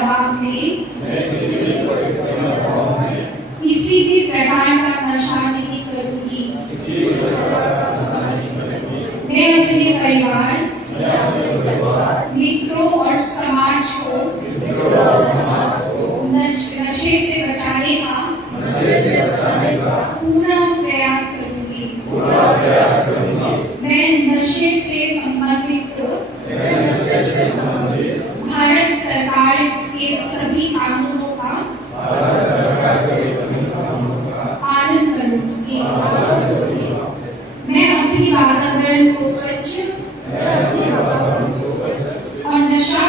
दबाव में किसी भी प्रकार का नशा नहीं करूंगी। मैं अपने परिवार, मित्रों और समाज को नशे से बचाने का पूरा प्रयास करूंगी। मैं नशे से संबंधित भारत सरकार के सभी कानूनों का पालन करूंगी। मैं अपने वातावरण को स्वच्छ और नशा